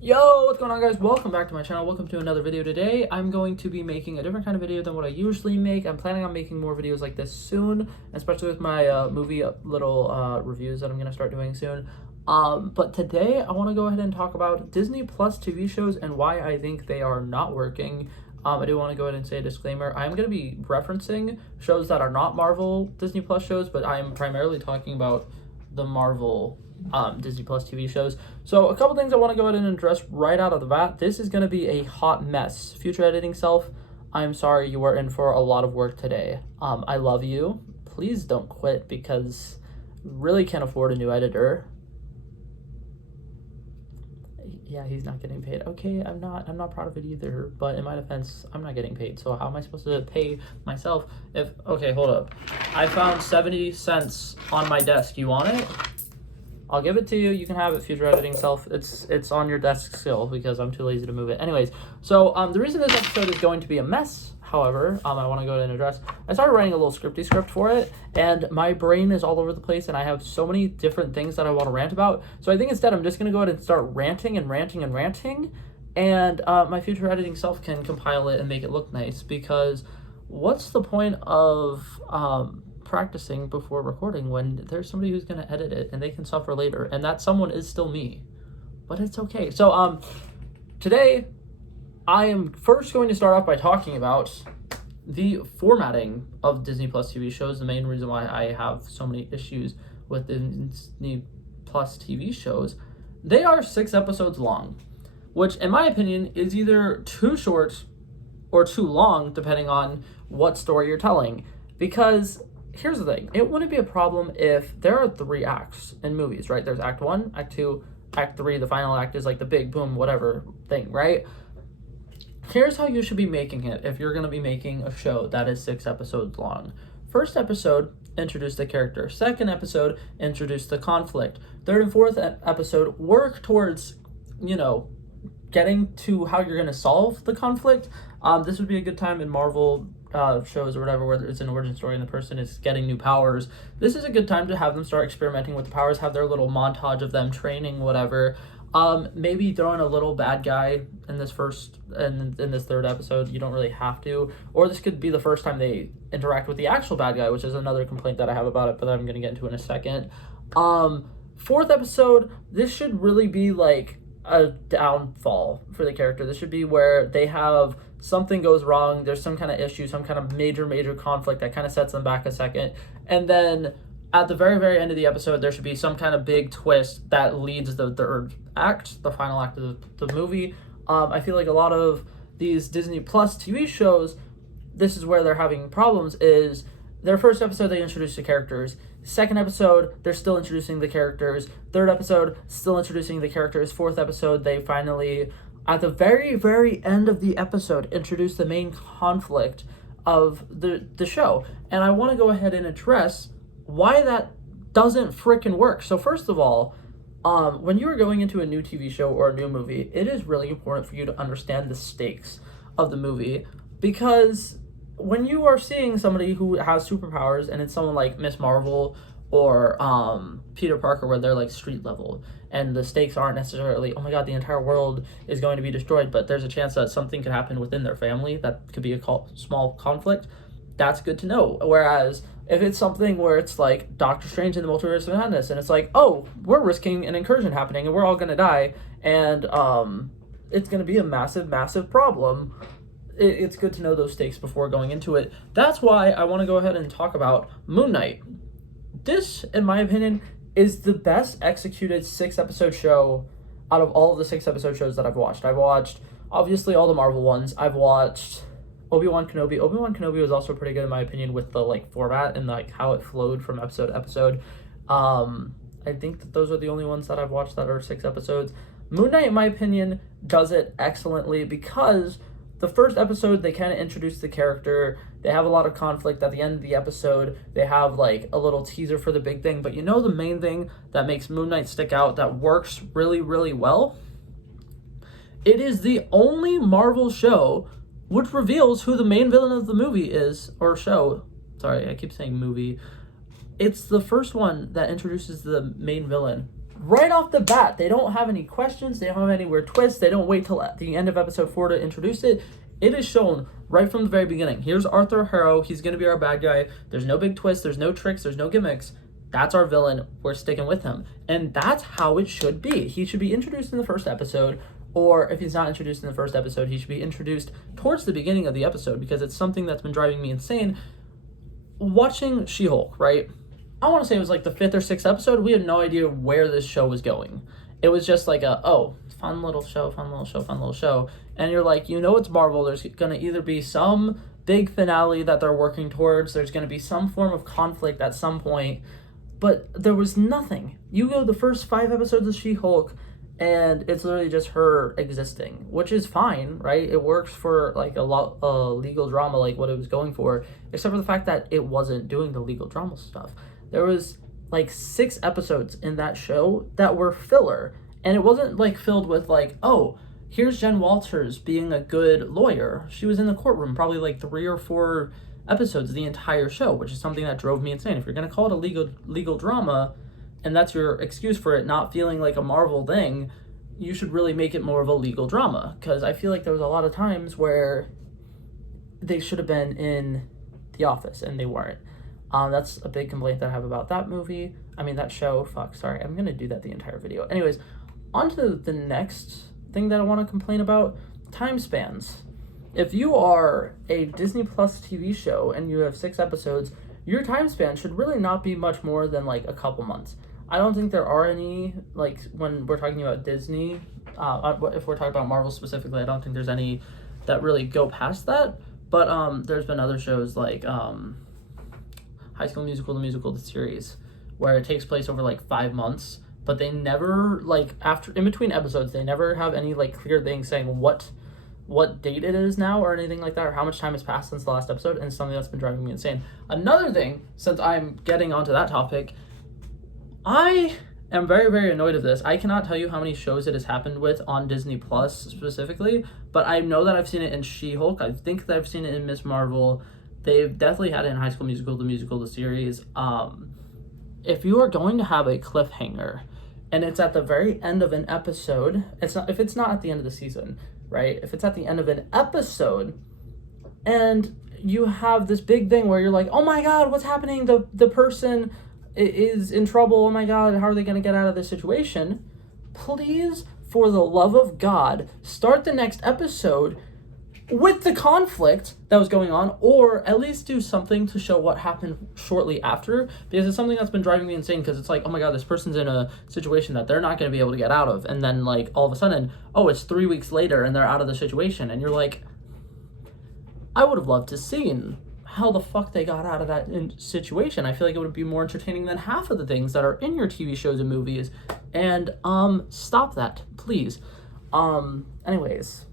Yo, what's going on, guys? Welcome back to my channel. Welcome to another video. Today I'm going to be making a different kind of video than what I usually make. I'm planning on making more videos like this soon, especially with my movie little reviews that I'm going to start doing soon. But today I want to go ahead and talk about Disney Plus TV shows and why I think they are not working. I do want to go ahead and say a disclaimer. I'm going to be referencing shows that are not Marvel Disney Plus shows, but I'm primarily talking about the Marvel Disney Plus TV shows. So a couple things I want to go ahead and address right out of the bat. This is going to be a hot mess. Future editing self, I'm sorry you are in for a lot of work today. I love you. Please don't quit because really can't afford a new editor. Yeah, he's not getting paid. Okay, I'm not proud of it either, but in my defense, I'm not getting paid. So how am I supposed to pay myself if, okay, hold up. I found 70 cents on my desk. You want it? I'll give it to you. You can have it, future editing self. It's on your desk still because I'm too lazy to move it. Anyways, so the reason this episode is going to be a mess, however, I want to go ahead and address. I started writing a little script for it, and my brain is all over the place, and I have so many different things that I want to rant about. So I think instead I'm just going to go ahead and start ranting, and my future editing self can compile it and make it look nice, because what's the point of practicing before recording when there's somebody who's going to edit it and they can suffer later, and that someone is still me, but it's okay. So today I am first going to start off by talking about the formatting of Disney Plus TV shows. The main reason why I have so many issues with Disney Plus TV shows, they are 6 episodes long, which in my opinion is either too short or too long depending on what story you're telling. Because here's the thing, it wouldn't be a problem if there are 3 acts in movies, right? There's act 1, act 2, act 3, the final act is like the big boom, whatever thing, right? Here's how you should be making it if you're going to be making a show that is 6 episodes long. First episode, introduce the character. Second episode, introduce the conflict. Third and fourth episode, work towards, getting to how you're going to solve the conflict. This would be a good time in Marvel shows or whatever, where it's an origin story and the person is getting new powers. This is a good time to have them start experimenting with the powers, have their little montage of them training, whatever. Maybe throw in a little bad guy in this first and in this third episode. You don't really have to, or this could be the first time they interact with the actual bad guy, which is another complaint that I have about it, but I'm going to get into in a second. Fourth episode, this should really be like a downfall for the character. This should be where they have something goes wrong, there's some kind of issue, some kind of major conflict that kind of sets them back a second, and then at the very end of the episode there should be some kind of big twist that leads the third act, the final act of the movie. I feel like a lot of these Disney Plus TV shows, this is where they're having problems, is their first episode they introduce the characters, second episode they're still introducing the characters, third episode still introducing the characters, fourth episode they finally, at the very end of the episode, introduce the main conflict of the show. And I want to go ahead and address why that doesn't frickin' work. So first of all, when you are going into a new TV show or a new movie, it is really important for you to understand the stakes of the movie, because when you are seeing somebody who has superpowers and it's someone like Miss Marvel or Peter Parker, where they're like street level and the stakes aren't necessarily, oh my god, the entire world is going to be destroyed, but there's a chance that something could happen within their family that could be a small conflict. That's good to know. Whereas if it's something where it's like Doctor Strange in the Multiverse of Madness and it's like, oh, we're risking an incursion happening and we're all gonna die, and it's gonna be a massive problem, it's good to know those stakes before going into it. That's why I want to go ahead and talk about Moon Knight. This, in my opinion, is the best executed 6-episode show out of all of the 6-episode shows that I've watched. I've watched, obviously, all the Marvel ones. I've watched Obi-Wan Kenobi. Obi-Wan Kenobi was also pretty good, in my opinion, with the format and how it flowed from episode to episode. I think that those are the only ones that I've watched that are 6 episodes. Moon Knight, in my opinion, does it excellently, because the first episode, they kind of introduce the character. They have a lot of conflict. At the end of the episode, they have like a little teaser for the big thing. But the main thing that makes Moon Knight stick out, that works really well? It is the only Marvel show which reveals who the main villain of the movie is, or show. Sorry, I keep saying movie. It's the first one that introduces the main villain right off the bat. They don't have any questions. They don't have any weird twists. They don't wait till at the end of episode 4 to introduce it. It is shown right from the very beginning. Here's Arthur Harrow. He's going to be our bad guy. There's no big twist. There's no tricks. There's no gimmicks. That's our villain. We're sticking with him. And that's how it should be. He should be introduced in the first episode, or if he's not introduced in the first episode, he should be introduced towards the beginning of the episode, because it's something that's been driving me insane. Watching She-Hulk, right? I want to say it was like the 5th or 6th episode. We had no idea where this show was going. It was just like fun little show. And you're like, it's Marvel. There's going to either be some big finale that they're working towards. There's going to be some form of conflict at some point. But there was nothing. You go the first 5 episodes of She-Hulk, and it's literally just her existing, which is fine, right? It works for like a legal drama, like what it was going for, except for the fact that it wasn't doing the legal drama stuff. There was like 6 episodes in that show that were filler, and it wasn't like filled with like, oh, here's Jen Walters being a good lawyer. She was in the courtroom probably like 3 or 4 episodes of the entire show, which is something that drove me insane. If you're going to call it a legal drama, and that's your excuse for it not feeling like a Marvel thing, you should really make it more of a legal drama, because I feel like there was a lot of times where they should have been in The Office and they weren't. That's a big complaint that I have about that movie. I mean, that show. Sorry, I'm going to do that the entire video. Anyways, on to the next thing that I want to complain about, time spans. If you are a Disney Plus TV show and you have 6 episodes, your time span should really not be much more than like a couple months. I don't think there are any, like when we're talking about Disney, if we're talking about Marvel specifically, I don't think there's any that really go past that. But there's been other shows like High School Musical, the series, where it takes place over like 5 months, but they never, like, in between episodes, they never have any like clear thing saying what date it is now or anything like that, or how much time has passed since the last episode, and it's something that's been driving me insane. Another thing, since I'm getting onto that topic, I am very, very annoyed of this. I cannot tell you how many shows it has happened with on Disney Plus specifically, but I know that I've seen it in She-Hulk. I think that I've seen it in Ms. Marvel. They've definitely had it in High School Musical, the series. If you are going to have a cliffhanger, and it's at the very end of an episode, if it's not at the end of the season, right? If it's at the end of an episode, and you have this big thing where you're like, oh my god, what's happening? The person is in trouble. Oh my god, how are they going to get out of this situation? Please, for the love of God, start the next episode with the conflict that was going on, or at least do something to show what happened shortly after, because it's something that's been driving me insane, because it's like, oh my god, this person's in a situation that they're not going to be able to get out of, and then like all of a sudden, oh, it's 3 weeks later and they're out of the situation, and you're like, I would have loved to seen how the fuck they got out of that situation. I feel like it would be more entertaining than half of the things that are in your TV shows and movies, and stop that, please. Anyways,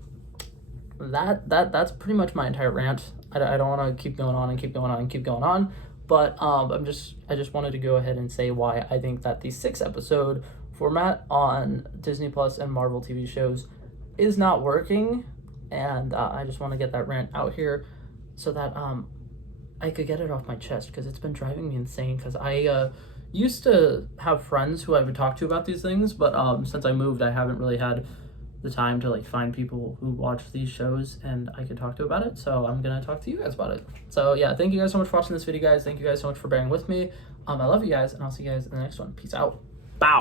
that's pretty much my entire rant. I don't want to keep going on, but I just wanted to go ahead and say why I think that the 6-episode format on Disney Plus and Marvel TV shows is not working, and I just want to get that rant out here so that I could get it off my chest, because it's been driving me insane, because I used to have friends who I would talk to about these things, but since I moved, I haven't really had the time to like find people who watch these shows and I could talk to about it, so I'm gonna talk to you guys about it. So yeah, thank you guys so much for watching this video, guys. Thank you guys so much for bearing with me. I love you guys, and I'll see you guys in the next one. Peace out. Bow.